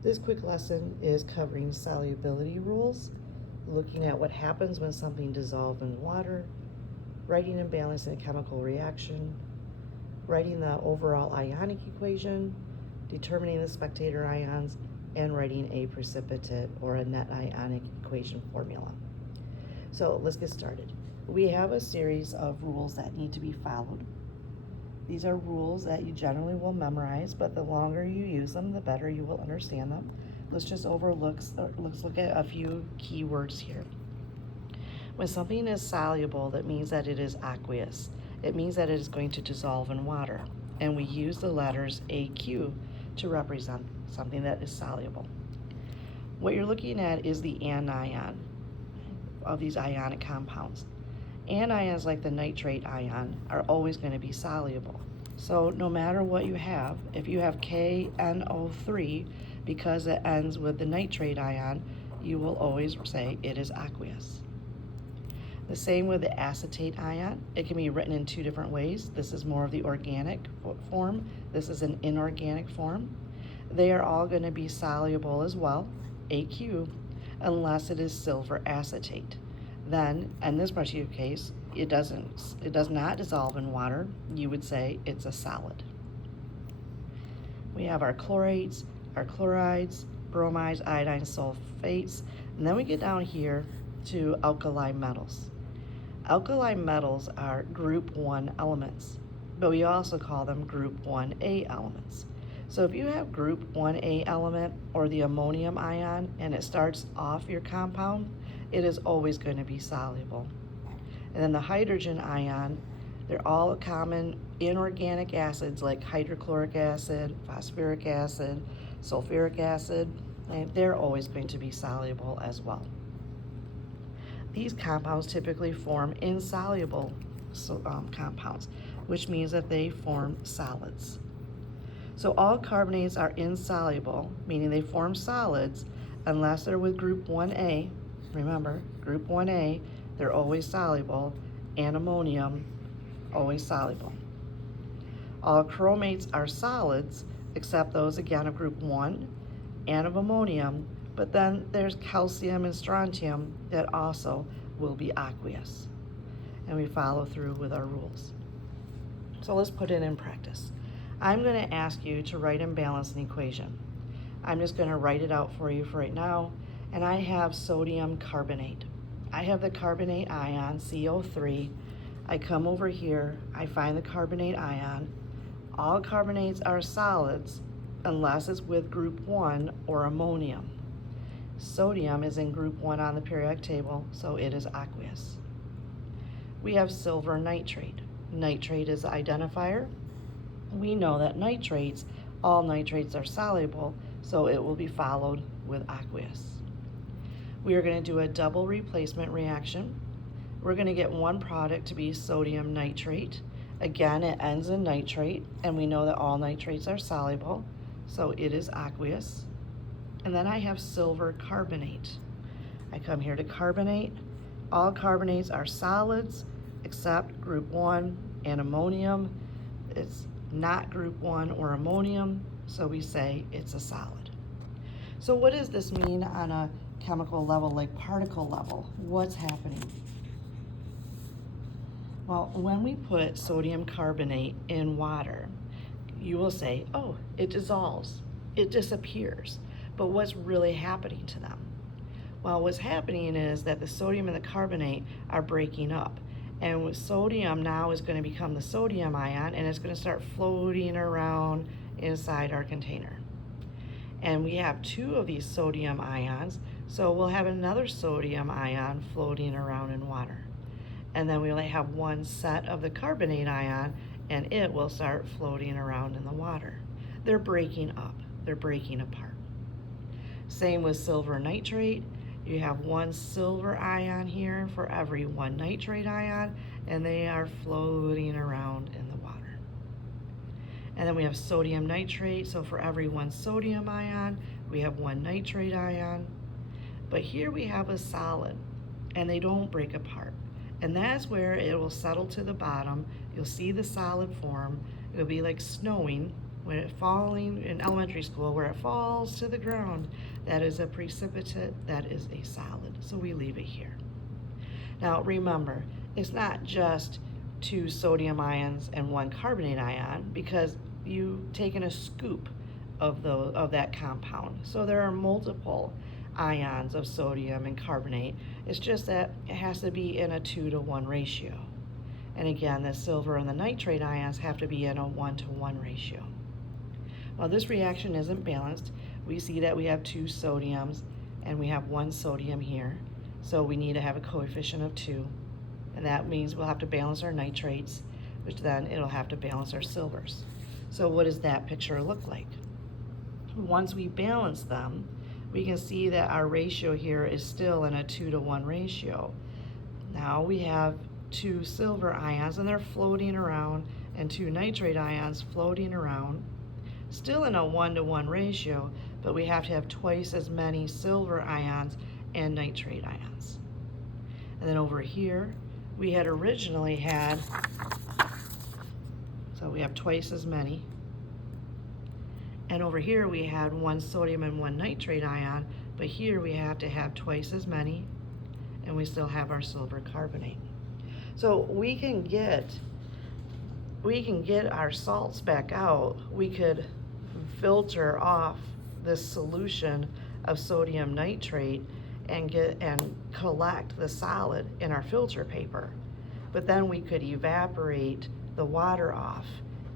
This quick lesson is covering solubility rules, looking at what happens when something dissolves in water, writing and balancing a chemical reaction, writing the overall ionic equation, determining the spectator ions, and writing a precipitate or a net ionic equation formula. So let's get started. We have a series of rules that need to be followed. These are rules that you generally will memorize, but the longer you use them, the better you will understand them. Let's look at a few key words here. When something is soluble, that means that it is aqueous. It means that it is going to dissolve in water. And we use the letters AQ to represent something that is soluble. What you're looking at is the anion of these ionic compounds. Anions, like the nitrate ion, are always going to be soluble. So no matter what you have, if you have KNO3, because it ends with the nitrate ion, you will always say it is aqueous. The same with the acetate ion. It can be written in two different ways. This is more of the organic form. This is an inorganic form. They are all going to be soluble as well, AQ, unless it is silver acetate. Then, in this particular case, it does not dissolve in water. You would say it's a solid. We have our chlorates, our chlorides, bromides, iodines, sulfates, and then we get down here to alkali metals. Alkali metals are group 1 elements, but we also call them group 1A elements. So if you have group 1A element or the ammonium ion and it starts off your compound, it is always going to be soluble. And then the hydrogen ion, they're all common inorganic acids like hydrochloric acid, phosphoric acid, sulfuric acid, and they're always going to be soluble as well. These compounds typically form insoluble compounds, which means that they form solids. So all carbonates are insoluble, meaning they form solids, unless they're with group 1A. Remember, group 1A, they're always soluble, and ammonium, always soluble. All chromates are solids, except those again of group 1 and of ammonium, but then there's calcium and strontium that also will be aqueous. And we follow through with our rules. So let's put it in practice. I'm going to ask you to write and balance an equation. I'm just going to write it out for you for right now. And I have sodium carbonate. I have the carbonate ion, CO3. I come over here, I find the carbonate ion. All carbonates are solids unless it's with group 1 or ammonium. Sodium is in group 1 on the periodic table, so it is aqueous. We have silver nitrate. Nitrate is the identifier. We know that all nitrates are soluble, so it will be followed with aqueous. We are going to do a double replacement reaction. We're going to get one product to be sodium nitrate. Again, it ends in nitrate, and we know that all nitrates are soluble, so it is aqueous. And then I have silver carbonate. I come here to carbonate. All carbonates are solids except group 1 and ammonium. It's not group 1 or ammonium, so we say it's a solid. So what does this mean on a chemical level, like particle level? What's happening? Well, when we put sodium carbonate in water, you will say, oh, it dissolves, it disappears. But what's really happening to them? Well, what's happening is that the sodium and the carbonate are breaking up. And with sodium now is going to become the sodium ion, and it's going to start floating around inside our container. And we have 2 of these sodium ions, so we'll have another sodium ion floating around in water. And then we only have 1 set of the carbonate ion, and it will start floating around in the water. They're breaking up, they're breaking apart. Same with silver nitrate. You have 1 silver ion here for every 1 nitrate ion, and they are floating around in the water. And then we have sodium nitrate, so for every 1 sodium ion, we have 1 nitrate ion. But here we have a solid, and they don't break apart. And that's where it will settle to the bottom. You'll see the solid form. It'll be like snowing when it falling in elementary school, where it falls to the ground, that is a precipitate, that is a solid. So we leave it here. Now remember, it's not just 2 sodium ions and 1 carbonate ion, because you've taken a scoop of that compound. So there are multiple ions of sodium and carbonate. It's just that it has to be in a 2-to-1 ratio. And again, the silver and the nitrate ions have to be in a 1-to-1 ratio. Well, this reaction isn't balanced. We see that we have 2 sodiums and we have 1 sodium here. So we need to have a coefficient of 2. And that means we'll have to balance our nitrates, which then it'll have to balance our silvers. So what does that picture look like? Once we balance them, we can see that our ratio here is still in a 2-to-1 ratio. Now we have 2 silver ions and they're floating around, and 2 nitrate ions floating around, still in a 1-to-1 ratio, but we have to have twice as many silver ions and nitrate ions. And then over here, we had originally had, so we have twice as many. And over here we had 1 sodium and 1 nitrate ion, but here we have to have twice as many, and we still have our silver carbonate. So we can get our salts back out. We could filter off this solution of sodium nitrate and collect the solid in our filter paper. But then we could evaporate the water off,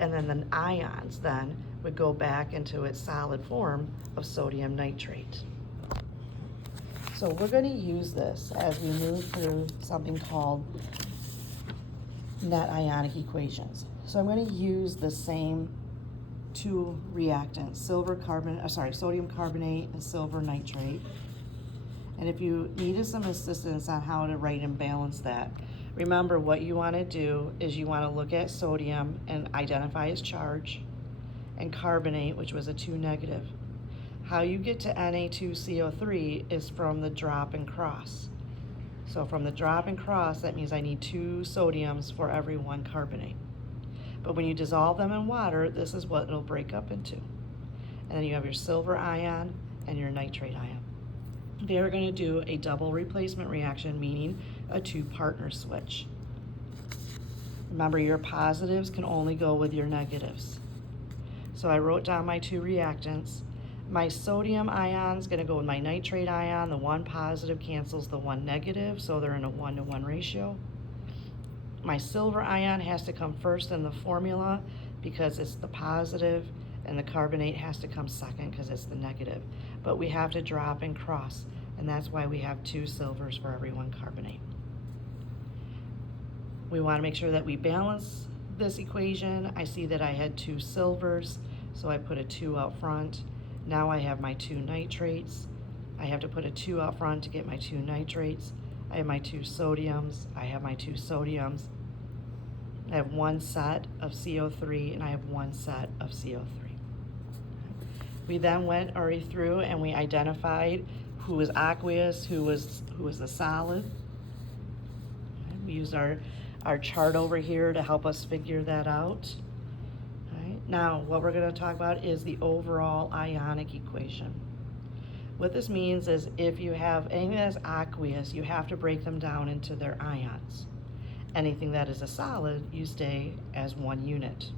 and then the ions then would go back into its solid form of sodium nitrate. So we're going to use this as we move through something called net ionic equations. So I'm going to use the same 2 reactants, sodium carbonate and silver nitrate. And if you needed some assistance on how to write and balance that, remember what you want to do is you want to look at sodium and identify its charge, and carbonate, which was a 2 negative. How you get to Na2CO3 is from the drop and cross. So from the drop and cross, that means I need 2 sodiums for every 1 carbonate. But when you dissolve them in water, this is what it'll break up into. And then you have your silver ion and your nitrate ion. They are going to do a double replacement reaction, meaning a 2-partner switch. Remember, your positives can only go with your negatives. So I wrote down my 2 reactants. My sodium ion is going to go with my nitrate ion. The 1 positive cancels the 1 negative, so they're in a 1-to-1 ratio. My silver ion has to come first in the formula because it's the positive, and the carbonate has to come second because it's the negative. But we have to drop and cross, and that's why we have 2 silvers for every 1 carbonate. We want to make sure that we balance this equation. I see that I had 2 silvers, so I put a 2 out front. Now I have my 2 nitrates. I have to put a 2 out front to get my 2 nitrates. I have my 2 sodiums. I have my 2 sodiums. I have 1 set of CO3 and I have 1 set of CO3. We then went already through and we identified who was aqueous, who was the solid. We used our chart over here to help us figure that out. Now, what we're going to talk about is the overall ionic equation. What this means is if you have anything that's aqueous, you have to break them down into their ions. Anything that is a solid, you stay as 1 unit.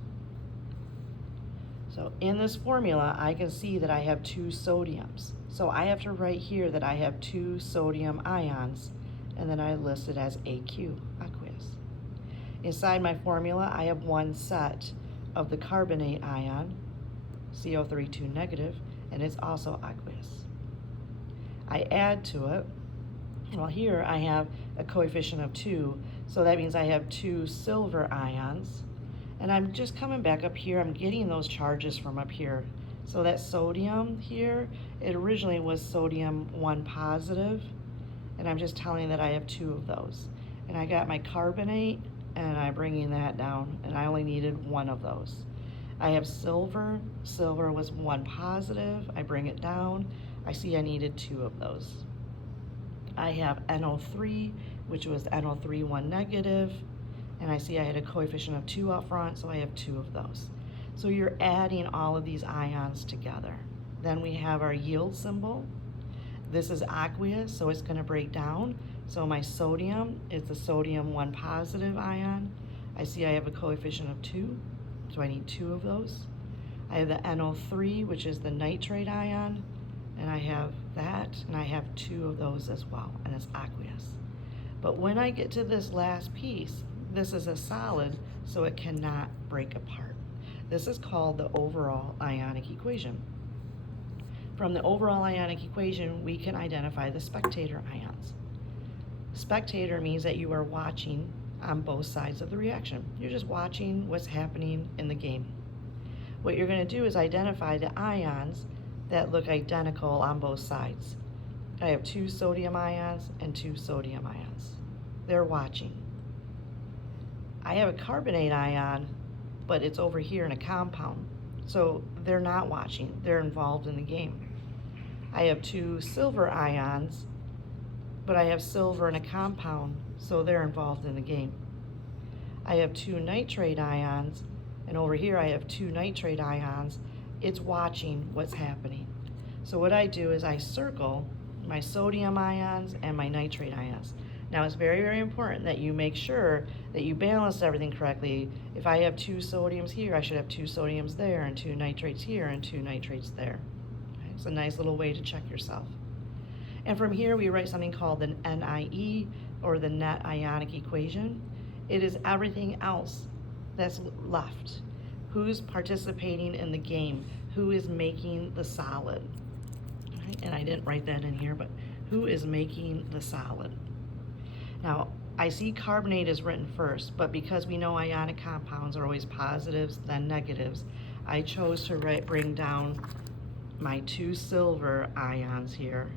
So in this formula, I can see that I have 2 sodiums. So I have to write here that I have 2 sodium ions, and then I list it as AQ, aqueous. Inside my formula, I have 1 set of the carbonate ion, CO3 2 negative, and it's also aqueous. I add to it, well, here I have a coefficient of 2, so that means I have 2 silver ions, and I'm just coming back up here, I'm getting those charges from up here. So that sodium here, it originally was sodium 1 positive, and I'm just telling that I have 2 of those. And I got my carbonate, and I'm bringing that down, and I only needed 1 of those. I have silver. Silver was 1 positive. I bring it down. I see I needed 2 of those. I have NO3, which was NO3 1 negative, and I see I had a coefficient of 2 out front, so I have 2 of those. So you're adding all of these ions together. Then we have our yield symbol. This is aqueous, so it's going to break down. So my sodium is the sodium 1 positive ion. I see I have a coefficient of 2, so I need 2 of those. I have the NO3, which is the nitrate ion, and I have that, and I have 2 of those as well, and it's aqueous. But when I get to this last piece, this is a solid, so it cannot break apart. This is called the overall ionic equation. From the overall ionic equation, we can identify the spectator ions. Spectator means that you are watching on both sides of the reaction. You're just watching what's happening in the game. What you're going to do is identify the ions that look identical on both sides. I have 2 sodium ions and 2 sodium ions. They're watching. I have a carbonate ion, but it's over here in a compound. So they're not watching, they're involved in the game. I have 2 silver ions, but I have silver in a compound, so they're involved in the game. I have 2 nitrate ions, and over here I have 2 nitrate ions. It's watching what's happening. So what I do is I circle my sodium ions and my nitrate ions. Now it's very, very important that you make sure that you balance everything correctly. If I have 2 sodiums here, I should have 2 sodiums there, and 2 nitrates here, and 2 nitrates there. Okay? It's a nice little way to check yourself. And from here we write something called the NIE, or the net ionic equation. It is everything else that's left. Who's participating in the game? Who is making the solid? Right? And I didn't write that in here, but who is making the solid? Now, I see carbonate is written first, but because we know ionic compounds are always positives, then negatives, I chose to bring down my 2 silver ions here,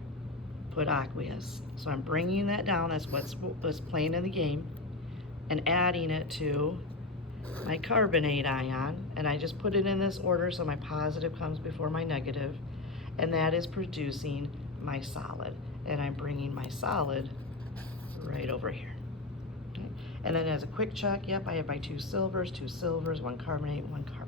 put aqueous. So I'm bringing that down, that's what's playing in the game, and adding it to my carbonate ion, and I just put it in this order so my positive comes before my negative, and that is producing my solid. And I'm bringing my solid right over here. Okay. And then as a quick check, yep, I have my 2 silvers, 1 carbonate, 1 carbonate.